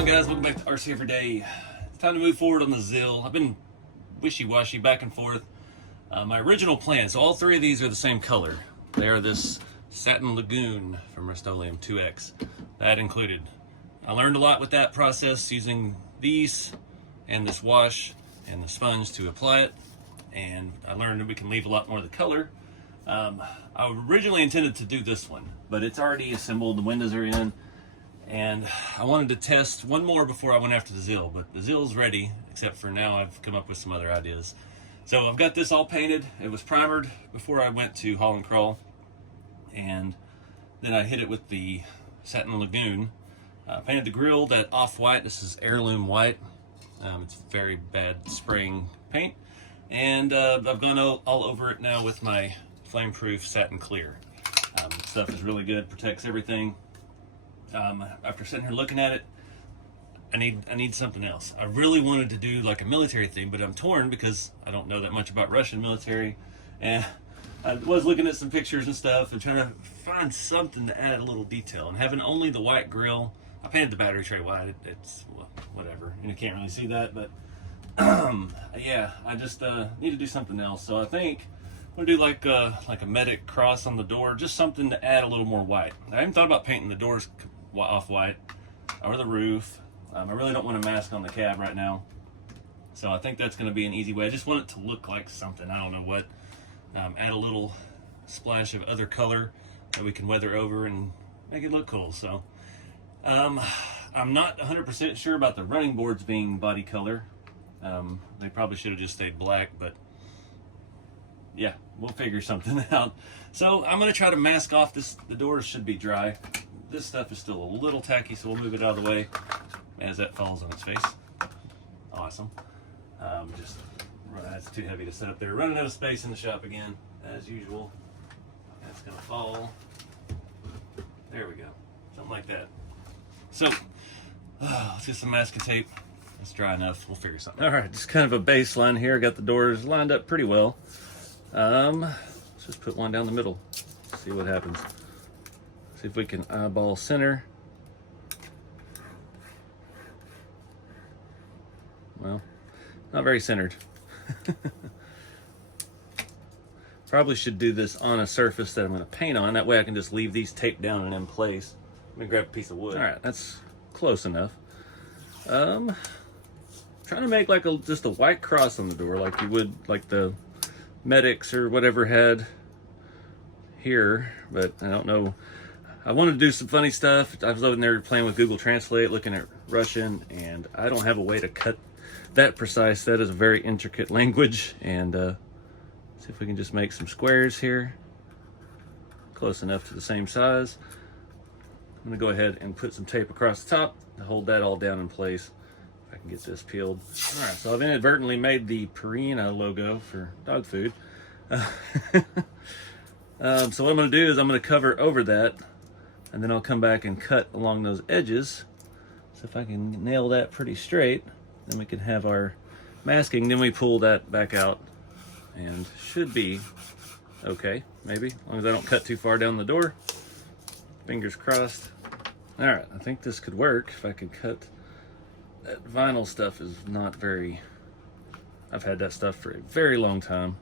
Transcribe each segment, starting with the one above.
on, guys? Welcome back to RC Every Day. It's time to move forward on the ZIL. I've been wishy-washy back and forth. My original plan, so all three of these are the same color. They are this Satin Lagoon from Rust-Oleum 2X. That included. I learned a lot with that process using these and this wash and the sponge to apply it. And I learned that we can leave a lot more of the color. I originally intended to do this one, but it's already assembled, the windows are in. And I wanted to test one more before I went after the ZIL, but the ZIL's ready, except for now I've come up with some other ideas. So I've got this all painted. It was primered before I went to haul and crawl, and then I hit it with the Satin Lagoon. Painted the grill that off-white. This is heirloom white. It's very bad spraying paint, and I've gone all over it now with my flame-proof satin clear. Stuff is really good, protects everything. After sitting here looking at it, I need something else. I really wanted to do like a military theme, but I'm torn because I don't know that much about Russian military, and I was looking at some pictures and stuff and trying to find something to add a little detail. And having only the white grill, I painted the battery tray white. It's whatever, you can't really see that, but yeah, I just need to do something else. So I think I'm gonna do like a medic cross on the door, just something to add a little more white. I haven't thought about painting the doors off-white or the roof. I really don't want a mask on the cab right now, so I think that's going to be an easy way. I just want it to look like something, I don't know what. Add a little splash of other color that we can weather over and make it look cool. So I'm not 100% sure about the running boards being body color. They probably should have just stayed black, but yeah, we'll figure something out. So I'm going to try to mask off this. The doors should be dry. This stuff is still a little tacky, so we'll move it out of the way as that falls on its face. Awesome. That's too heavy to set up there. Running out of space in the shop again, as usual. That's going to fall. There we go. Something like that. So, let's get some masking tape. It's dry enough. We'll figure something out. All right, just kind of a baseline here. Got the doors lined up pretty well. Let's just put one down the middle. See what happens. See if we can eyeball center. Well, not very centered. Probably should do this on a surface that I'm going to paint on. That way I can just leave these taped down and in place. Let me grab a piece of wood. All right, that's close enough. Trying to make like just a white cross on the door, like you would, like the medics or whatever had here, but I don't know. I wanted to do some funny stuff. I was over there playing with Google Translate, looking at Russian, and I don't have a way to cut that precise. That is a very intricate language, and see if we can just make some squares here, close enough to the same size. I'm gonna go ahead and put some tape across the top to hold that all down in place. If I can get this peeled. All right, so I've inadvertently made the Patina logo for dog food. So what I'm gonna do is I'm gonna cover over that, and then I'll come back and cut along those edges. So if I can nail that pretty straight, then we can have our masking. Then we pull that back out and should be okay, maybe, as long as I don't cut too far down the door. Fingers crossed. All right, I think this could work if I could cut. That vinyl stuff is not very, I've had that stuff for a very long time.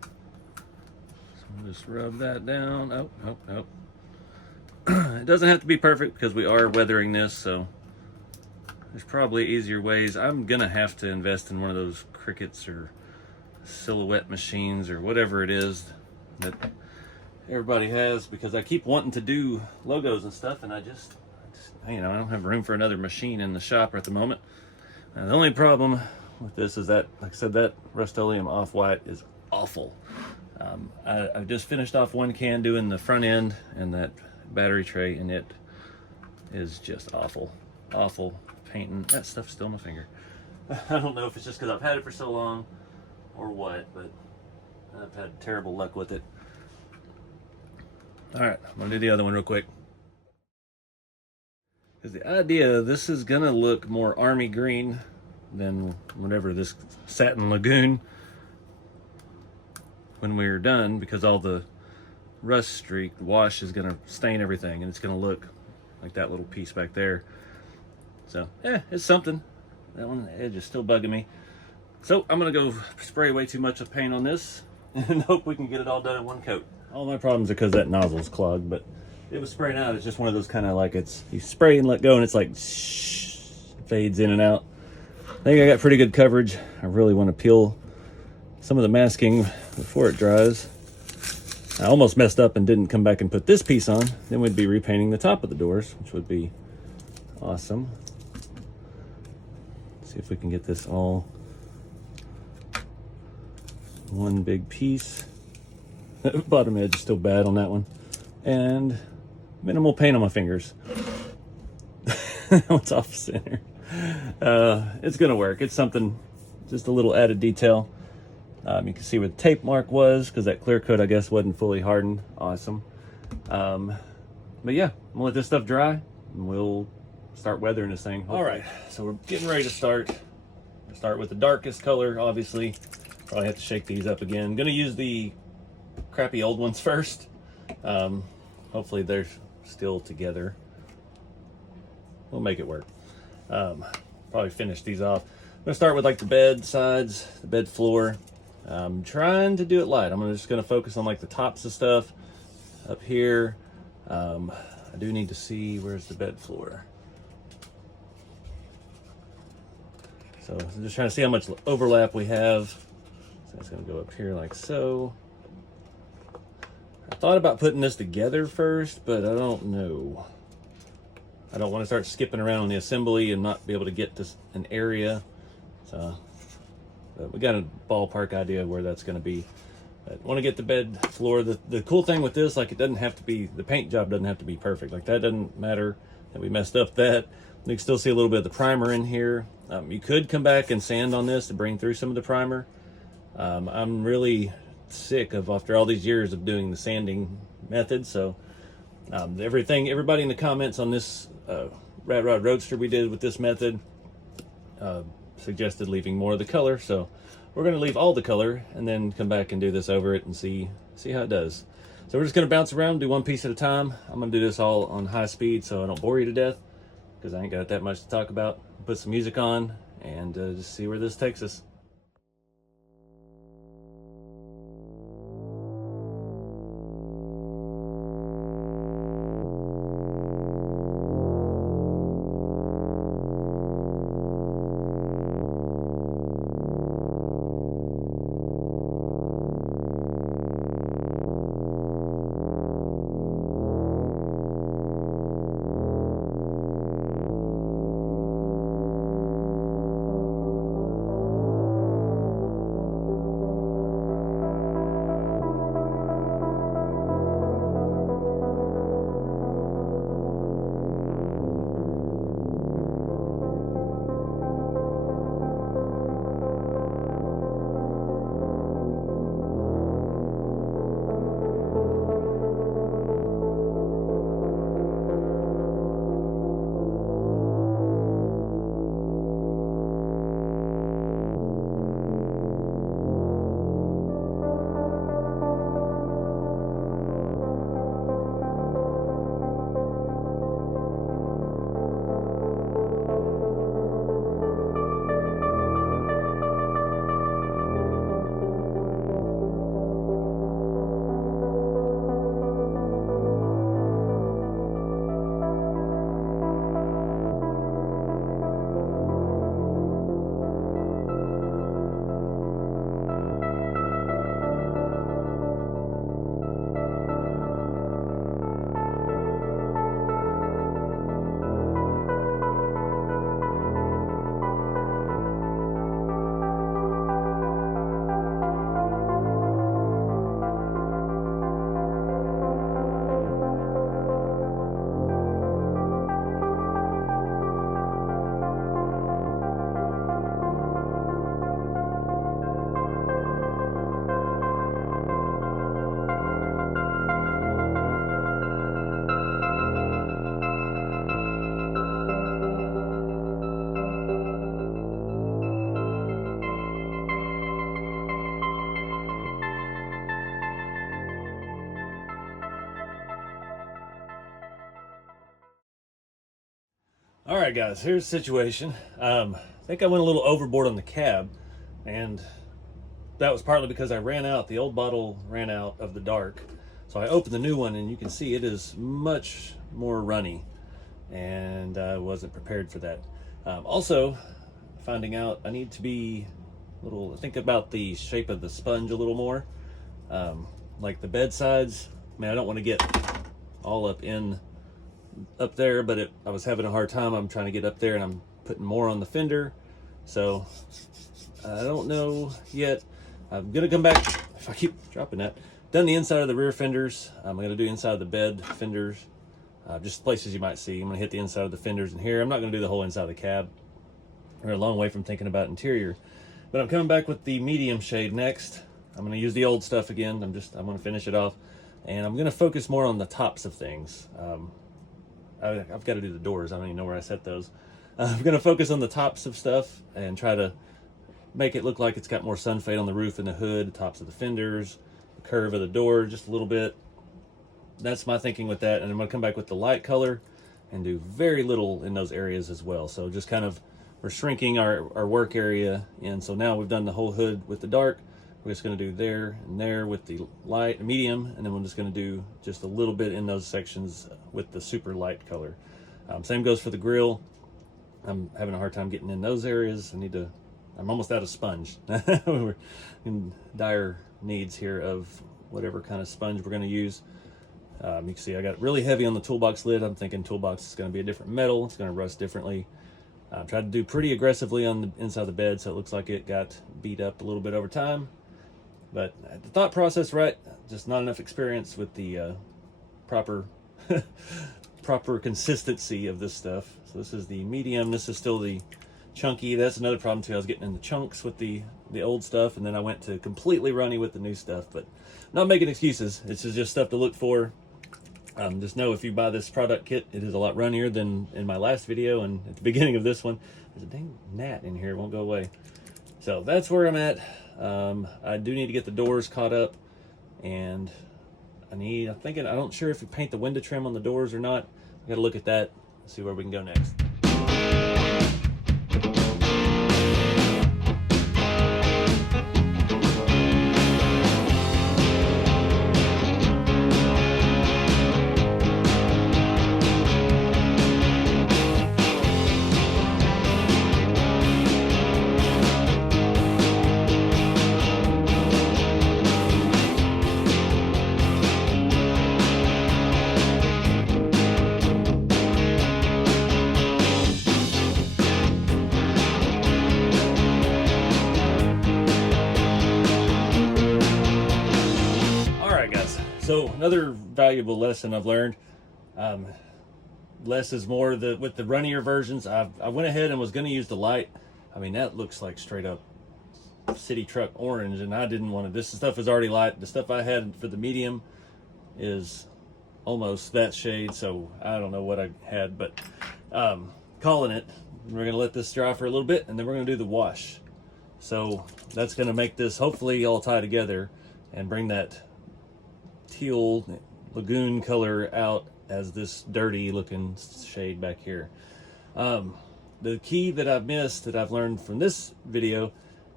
So I'll just rub that down. Oh. It doesn't have to be perfect because we are weathering this, so there's probably easier ways. I'm gonna have to invest in one of those Cricuts or Silhouette machines or whatever it is that everybody has, because I keep wanting to do logos and stuff, and I just I don't have room for another machine in the shop at the moment. The only problem with this is that, like I said, that Rust-Oleum off-white is awful. I've just finished off one can doing the front end and that battery tray, and it is just awful painting. That stuff's still on my finger. I don't know if it's just because I've had it for so long or what, but I've had terrible luck with it. All right, I'm gonna do the other one real quick. Because the idea, this is gonna look more army green than whatever this Satin Lagoon when we're done, because all the rust streak wash is going to stain everything, and it's going to look like that little piece back there. So, it's something. That one, the edge is still bugging me. So I'm gonna go spray way too much of paint on this and hope we can get it all done in one coat. All my problems are because that nozzle's clogged, but it was spraying out. It's just one of those kind of like you spray and let go and it's like fades in and out. I think I got pretty good coverage. I really want to peel some of the masking before it dries. I almost messed up and didn't come back and put this piece on. Then we'd be repainting the top of the doors, which would be awesome. Let's see if we can get this all one big piece. Bottom edge is still bad on that one. And minimal paint on my fingers. It's off center. It's gonna work. It's something, just a little added detail. You can see where the tape mark was because that clear coat, I guess, wasn't fully hardened. Awesome. But yeah, I'm gonna let this stuff dry and we'll start weathering this thing. All right, so we're getting ready to start. We'll start with the darkest color, obviously. Probably have to shake these up again. I'm gonna use the crappy old ones first. Hopefully they're still together. We'll make it work. Probably finish these off. I'm gonna start with like the bed sides, the bed floor. I'm trying to do it light. I'm just gonna focus on like the tops of stuff up here. I do need to see where's the bed floor. So I'm just trying to see how much overlap we have. So it's gonna go up here like so. I thought about putting this together first, but I don't know. I don't want to start skipping around on the assembly and not be able to get to an area. So but we got a ballpark idea of where that's going to be. But I want to get the bed floor. The cool thing with this, like, it doesn't have to be, the paint job doesn't have to be perfect. Like, that doesn't matter that we messed up that. You can still see a little bit of the primer in here. You could come back and sand on this to bring through some of the primer. I'm really sick of, after all these years of doing the sanding method, so everybody in the comments on this Rat Rod Roadster we did with this method suggested leaving more of the color, so we're going to leave all the color and then come back and do this over it and see how it does. So we're just going to bounce around, do one piece at a time. I'm going to do this all on high speed so I don't bore you to death, because I ain't got that much to talk about. Put some music on and just see where this takes us. right, guys, here's the situation. I think I went a little overboard on the cab, and that was partly because I ran out. The old bottle ran out of the dark. So I opened the new one, and you can see it is much more runny, and I wasn't prepared for that. Also, finding out I need to be think about the shape of the sponge a little more. Like the bed sides, I mean, I don't want to get all up there, but I was having a hard time. I'm trying to get up there, and I'm putting more on the fender. So I don't know yet. I'm gonna come back, if I keep dropping that. Done the inside of the rear fenders. I'm gonna do inside of the bed fenders, just places you might see. I'm gonna hit the inside of the fenders in here. I'm not gonna do the whole inside of the cab. We're a long way from thinking about interior, but I'm coming back with the medium shade next. I'm gonna use the old stuff again. I'm gonna finish it off, and I'm gonna focus more on the tops of things. I've got to do the doors. I don't even know where I set those. I'm gonna focus on the tops of stuff and try to make it look like it's got more sun fade on the roof and the hood, the tops of the fenders, the curve of the door, just a little bit. That's my thinking with that. And I'm gonna come back with the light color and do very little in those areas as well. So just kind of, we're shrinking our work area in. So now we've done the whole hood with the dark. We're just gonna do there and there with the light, medium, and then we're just gonna do just a little bit in those sections with the super light color. Same goes for the grill. I'm having a hard time getting in those areas. I'm almost out of sponge. We're in dire needs here of whatever kind of sponge we're gonna use. You can see I got really heavy on the toolbox lid. I'm thinking toolbox is gonna be a different metal. It's gonna rust differently. Tried to do pretty aggressively on the inside of the bed, so it looks like it got beat up a little bit over time. But the thought process, right? Just not enough experience with the proper consistency of this stuff. So this is the medium. This is still the chunky. That's another problem too. I was getting in the chunks with the old stuff, and then I went to completely runny with the new stuff. But not making excuses. This is just stuff to look for. Just know if you buy this product kit, it is a lot runnier than in my last video and at the beginning of this one. There's a dang gnat in here. It won't go away. So that's where I'm at. I do need to get the doors caught up, and I'm not sure if you paint the window trim on the doors or not. I gotta look at that, see where we can go next. So another valuable lesson I've learned, less is more. With the runnier versions, I went ahead and was going to use the light. I mean, that looks like straight up city truck orange, and I didn't want to. This stuff is already light. The stuff I had for the medium is almost that shade, so I don't know what I had, but calling it. We're going to let this dry for a little bit, and then we're going to do the wash. So that's going to make this hopefully all tie together and bring that teal lagoon color out as this dirty looking shade back here. The key that I've missed, that I've learned from this video,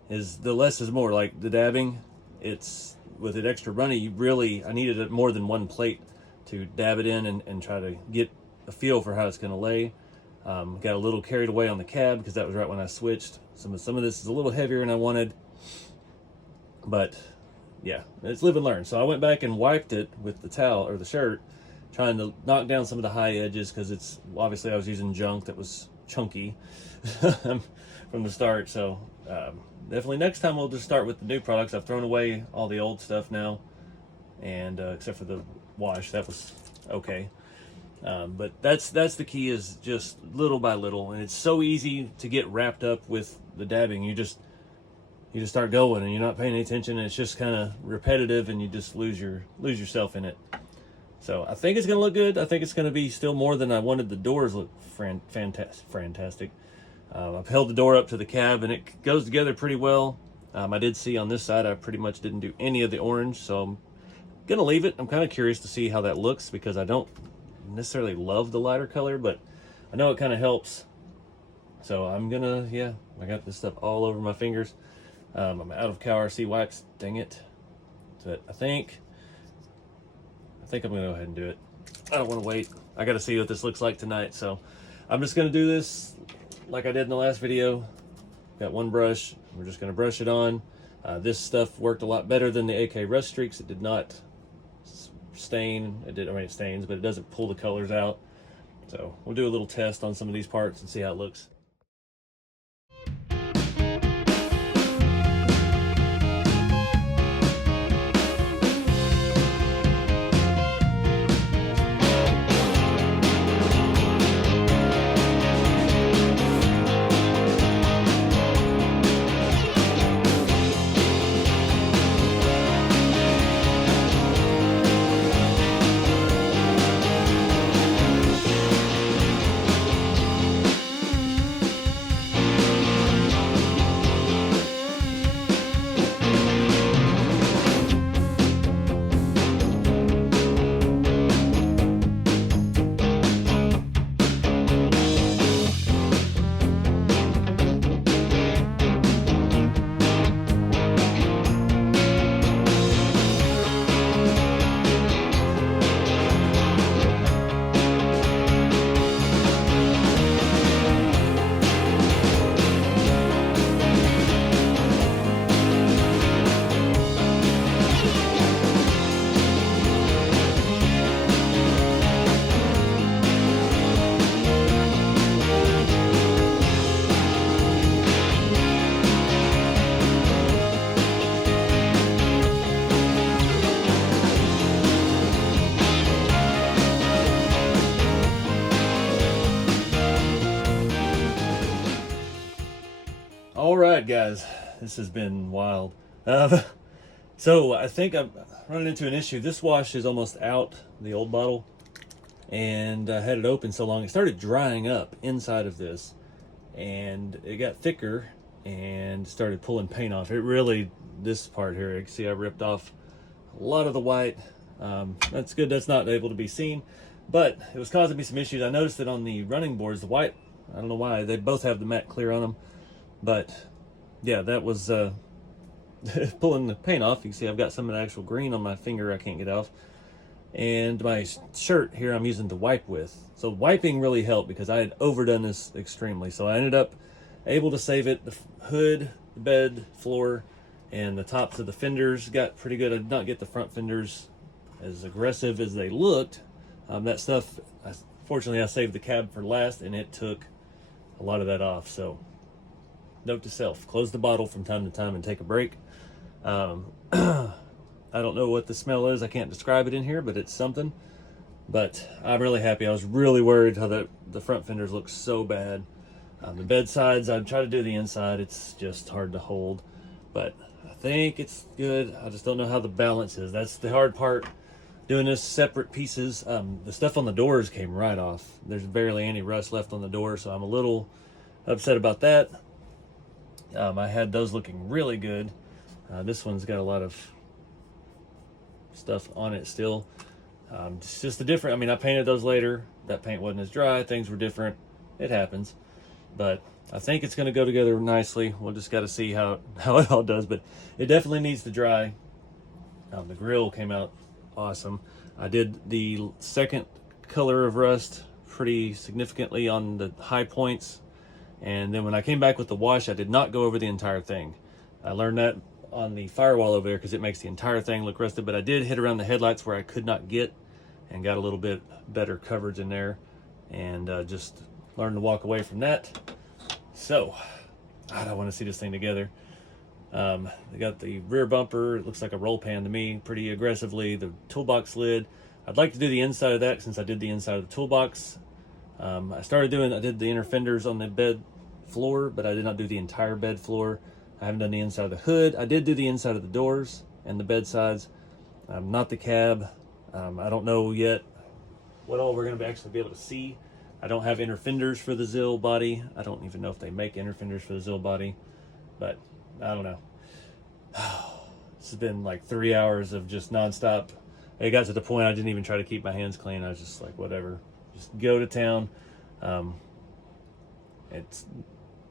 is the less is more. Like the dabbing, it's with it extra runny, I needed more than one plate to dab it in and try to get a feel for how it's going to lay. Got a little carried away on the cab because that was right when I switched. Some of this is a little heavier than I wanted, but yeah, it's live and learn. So I went back and wiped it with the towel or the shirt, trying to knock down some of the high edges, because it's obviously I was using junk that was chunky from the start. So definitely next time we'll just start with the new products. I've thrown away all the old stuff now, and except for the wash, that was okay. But that's the key, is just little by little, and it's so easy to get wrapped up with the dabbing. You just start going and you're not paying any attention, and it's just kind of repetitive, and you just lose yourself in it. So I think it's going to look good. I think it's going to be still more than I wanted. The doors look fantastic. I've held the door up to the cab, and it goes together pretty well. I did see on this side I pretty much didn't do any of the orange, so I'm going to leave it. I'm kind of curious to see how that looks, because I don't necessarily love the lighter color, but I know it kind of helps So I'm gonna, yeah, I got this stuff all over my fingers. I'm out of CowRC wax, dang it. But I think I'm gonna go ahead and do it. I don't want to wait. I got to see what this looks like tonight. So I'm just gonna do this like I did in the last video. Got one brush. We're just gonna brush it on. This stuff worked a lot better than the AK Rust Streaks. It did not stain. It stains, but it doesn't pull the colors out. So we'll do a little test on some of these parts and see how it looks. All right, guys, this has been wild. So I think I'm running into an issue. This wash is almost out, the old bottle, and I had it open so long, it started drying up inside of this, and it got thicker and started pulling paint off. It really, this part here, you can see I ripped off a lot of the white. That's good, that's not able to be seen, but it was causing me some issues. I noticed that on the running boards, the white, I don't know why, they both have the matte clear on them. But yeah, that was pulling the paint off. You can see I've got some of the actual green on my finger I can't get off. And my shirt here I'm using to wipe with. So wiping really helped because I had overdone this extremely. So I ended up able to save it. The hood, the bed, floor, and the tops of the fenders got pretty good. I did not get the front fenders as aggressive as they looked. That stuff, fortunately I saved the cab for last, and it took a lot of that off. So note to self, close the bottle from time to time and take a break. I don't know what the smell is. I can't describe it in here, but it's something. But I'm really happy. I was really worried how the front fenders look so bad. The bed sides, I try to do the inside. It's just hard to hold, but I think it's good. I just don't know how the balance is. That's the hard part, doing this separate pieces. The stuff on the doors came right off. There's barely any rust left on the door, so I'm a little upset about that. I had those looking really good. This one's got a lot of stuff on it still. It's just a different, I mean, I painted those later. That paint wasn't as dry. Things were different. It happens. But I think it's going to go together nicely. We'll just got to see how it all does. But it definitely needs to dry. The grill came out awesome. I did the second color of rust pretty significantly on the high points. And then when I came back with the wash, I did not go over the entire thing. I learned that on the firewall over there because it makes the entire thing look rusted, but I did hit around the headlights where I could not get and got a little bit better coverage in there, and just learned to walk away from that. So, I want to see this thing together. They got the rear bumper. It looks like a roll pan to me pretty aggressively. The toolbox lid. I'd like to do the inside of that since I did the inside of the toolbox. I did the inner fenders on the bed floor, but I did not do the entire bed floor. I haven't done the inside of the hood. I did do the inside of the doors and the bed sides, not the cab. I don't know yet what all we're going to actually be able to see. I don't have inner fenders for the ZIL body. I don't even know if they make inner fenders for the ZIL body, but I don't know. This has been like 3 hours of just nonstop. It got to the point I didn't even try to keep my hands clean. I was just like, whatever. Just go to town. It's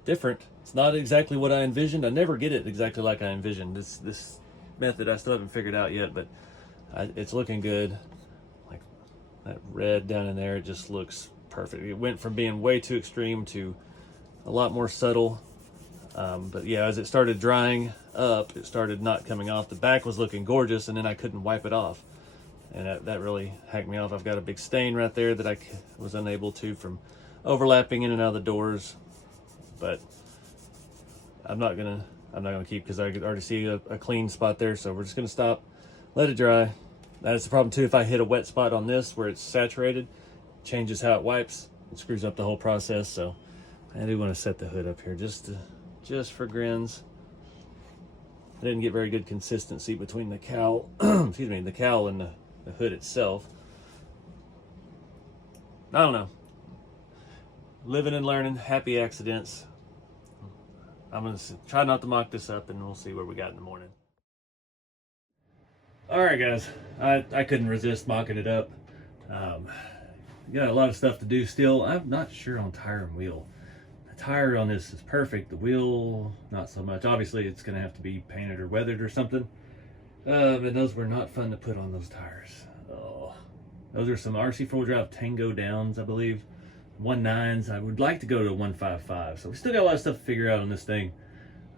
different. It's not exactly what I envisioned. I never get it exactly like I envisioned. This method I still haven't figured out yet, but it's looking good. Like that red down in there, it just looks perfect. It went from being way too extreme to a lot more subtle. But yeah, as it started drying up, it started not coming off. The back was looking gorgeous, and then I couldn't wipe it off. And that really hacked me off. I've got a big stain right there that I was unable to from overlapping in and out of the doors. But I'm not gonna keep, because I could already see a clean spot there. So we're just gonna stop, let it dry. That's the problem too. If I hit a wet spot on this where it's saturated, it changes how it wipes. It screws up the whole process. So I do want to set the hood up here just for grins. I didn't get very good consistency between the cowl, excuse me, the cowl and the hood itself. I don't know. Living and learning, happy accidents. I'm gonna try not to mock this up, and we'll see what we got in the morning. All right, guys, I couldn't resist mocking it up. Got a lot of stuff to do still. I'm not sure on tire and wheel. The tire on this is perfect. The wheel, not so much. Obviously, it's gonna have to be painted or weathered or something. But those were not fun to put on those tires. Oh, those are some RC 4-drive Tango Downs, I believe. 1.9s. I would like to go to a 1.55. So we still got a lot of stuff to figure out on this thing.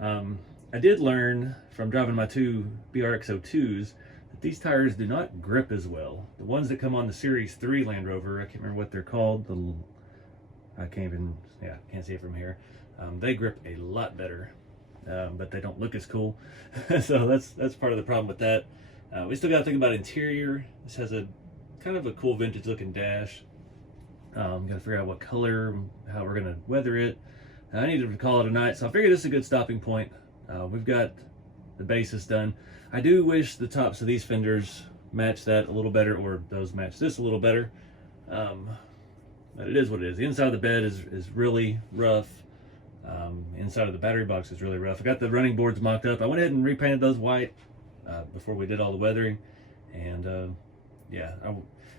I did learn from driving my two BRX02s that these tires do not grip as well. The ones that come on the Series 3 Land Rover, I can't remember what they're called. I can't see it from here. They grip a lot better, but they don't look as cool. So that's part of the problem with that. We still got to think about interior. This has a kind of a cool vintage looking dash. Got to figure out what color, how we're gonna weather it. I need to call it a night, so I figured this is a good stopping point. We've got the basis done. I do wish the tops of these fenders match that a little better, or those match this a little better. But it is what it is. The inside of the bed is really rough. Inside of the battery box is really rough. I got the running boards mocked up. I went ahead and repainted those white before we did all the weathering. And yeah, I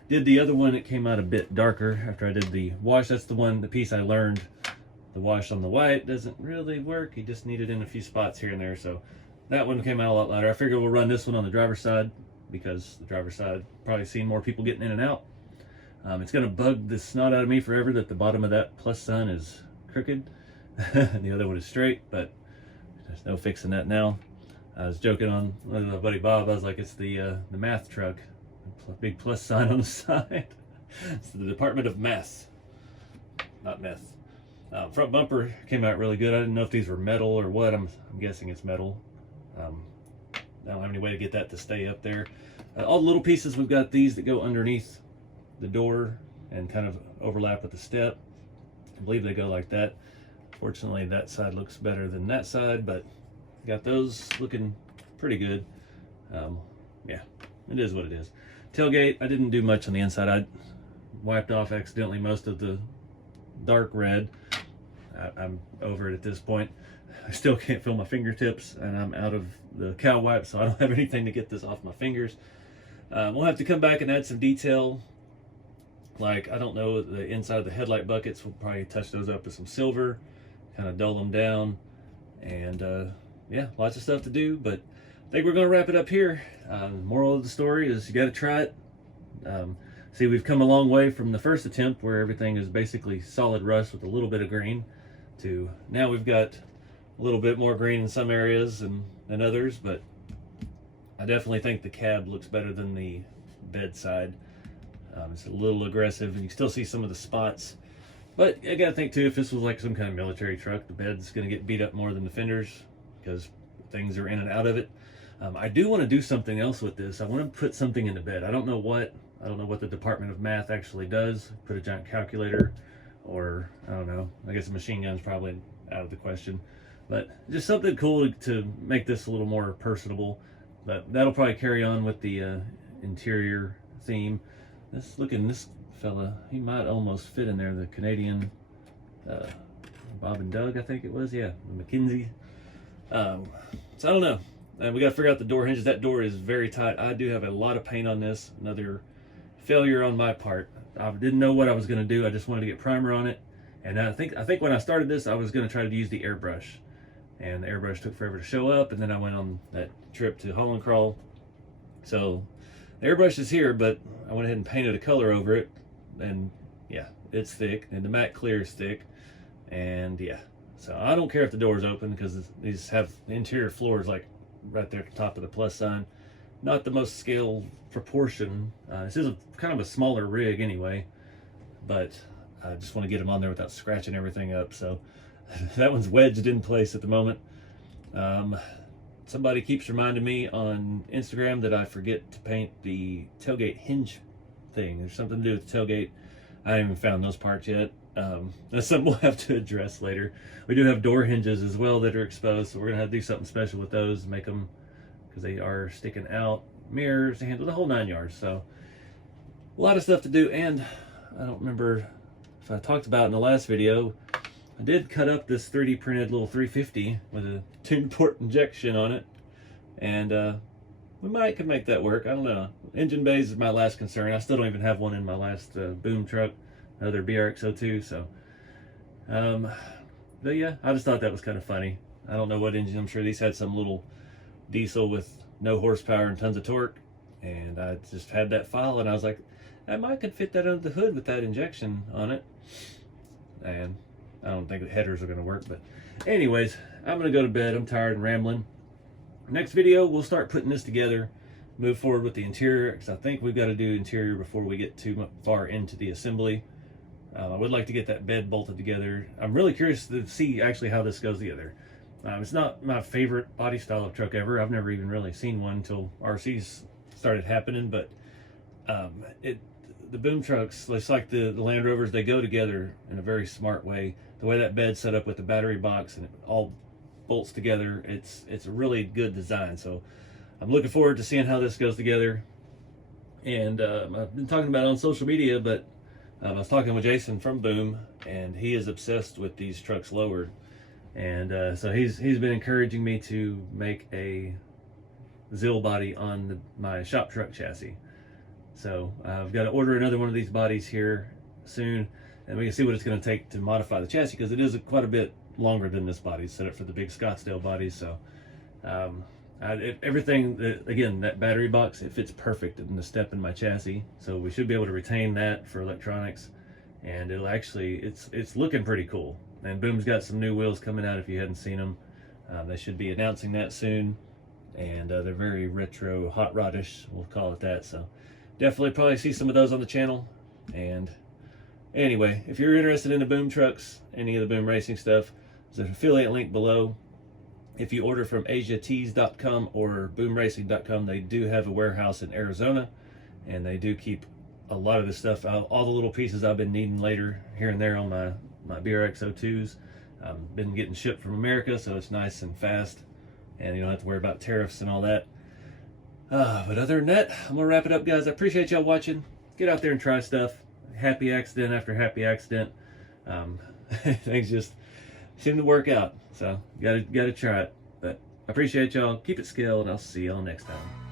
did the other one. It came out a bit darker after I did the wash. That's the piece I learned. The wash on the white doesn't really work. You just need it in a few spots here and there. So that one came out a lot lighter. I figured we'll run this one on the driver's side, because the driver's side probably seen more people getting in and out. It's gonna bug the snot out of me forever that the bottom of that plus sun is crooked and the other one is straight, but there's no fixing that now. I was joking on with my buddy Bob. I was like, it's the math truck, big plus sign on the side. It's the Department of Math, not meth. Front bumper came out really good. I didn't know if these were metal or what. I'm guessing it's metal. I don't have any way to get that to stay up there. All the little pieces, we've got these that go underneath the door and kind of overlap with the step. I believe they go like that. Fortunately, that side looks better than that side, but got those looking pretty good. Yeah, it is what it is. Tailgate, I didn't do much on the inside. I wiped off accidentally most of the dark red. I'm over it at this point. I still can't feel my fingertips, and I'm out of the cow wipe, so I don't have anything to get this off my fingers. We'll have to come back and add some detail. Like, I don't know, the inside of the headlight buckets, we'll probably touch those up with some silver, kind of dull them down. And yeah, lots of stuff to do, but I think we're going to wrap it up here. Moral of the story is you got to try it. See, we've come a long way from the first attempt where everything is basically solid rust with a little bit of green, to now we've got a little bit more green in some areas than others, but I definitely think the cab looks better than the bedside. It's a little aggressive, and you still see some of the spots. But I gotta think too, if this was like some kind of military truck, the bed's gonna get beat up more than the fenders because things are in and out of it. I do want to do something else with this. I want to put something in the bed. I don't know what the Department of Math actually does. Put a giant calculator, or I don't know. I guess a machine gun's probably out of the question. But just something cool to make this a little more personable. But that'll probably carry on with the interior theme. This fella, he might almost fit in there. The Canadian Bob and Doug, I think it was. Yeah, McKinsey. So I don't know. And we got to figure out the door hinges. That door is very tight. I do have a lot of paint on this. Another failure on my part. I didn't know what I was going to do. I just wanted to get primer on it And I think when I started this, I was going to try to use the airbrush, and the airbrush took forever to show up. And then I went on that trip to Holland Crawl, so the airbrush is here, but I went ahead and painted a color over it, and yeah, it's thick, and the matte clear is thick, and yeah. So I don't care if the door's open, because these have the interior floors like right there at the top of the plus sign. Not the most scale proportion. This is kind of a smaller rig anyway, but I just want to get them on there without scratching everything up. So that one's wedged in place at the moment. Somebody keeps reminding me on Instagram that I forget to paint the tailgate hinge thing. There's something to do with the tailgate. I haven't even found those parts yet. That's something we'll have to address later. We do have door hinges as well that are exposed, so we're gonna have to do something special with those, make them, because they are sticking out. Mirrors, handle, the whole 9 yards. So a lot of stuff to do. And I don't remember if I talked about in the last video, I did cut up this 3D printed little 350 with a 2-port injection on it, and we could make that work. I don't know. Engine bays is my last concern. I still don't even have one in my last boom truck, another BRX02. So, but yeah, I just thought that was kind of funny. I don't know what engine. I'm sure these had some little diesel with no horsepower and tons of torque, and I just had that file, and I was like, I might could fit that under the hood with that injection on it. And I don't think the headers are going to work, but anyways, I'm going to go to bed. I'm tired and rambling. Next video, we'll start putting this together, move forward with the interior, because I think we've got to do interior before we get too far into the assembly. I would like to get that bed bolted together. I'm really curious to see actually how this goes together. It's not my favorite body style of truck ever. I've never even really seen one until RCs started happening, but the boom trucks, just like the Land Rovers, they go together in a very smart way. The way that bed's set up with the battery box and it all bolts together, it's a really good design. So I'm looking forward to seeing how this goes together. And I've been talking about it on social media, but I was talking with Jason from Boom, and he is obsessed with these trucks lowered. And so he's been encouraging me to make a ZIL body on my shop truck chassis. So I've got to order another one of these bodies here soon, and we can see what it's going to take to modify the chassis, because it is quite a bit longer than this body. It's set up for the big Scottsdale bodies. So everything, again, that battery box, it fits perfect in the step in my chassis. So we should be able to retain that for electronics, and it'll actually, it's looking pretty cool. And Boom's got some new wheels coming out if you hadn't seen them. They should be announcing that soon, and they're very retro, hot rodish, we'll call it that. So definitely probably see some of those on the channel. And anyway, if you're interested in the Boom trucks, any of the Boom racing stuff, there's an affiliate link below. If you order from asiatees.com or boomracing.com, they do have a warehouse in Arizona, and they do keep a lot of the stuff, all the little pieces I've been needing later here and there on my BRX02s. Been getting shipped from America, so it's nice and fast, and you don't have to worry about tariffs and all that. But other than that, I'm gonna wrap it up, guys. I appreciate y'all watching. Get out there and try stuff. Happy accident after happy accident. Things just seem to work out, so gotta try it. But I appreciate y'all. Keep it scaled. I'll see y'all next time.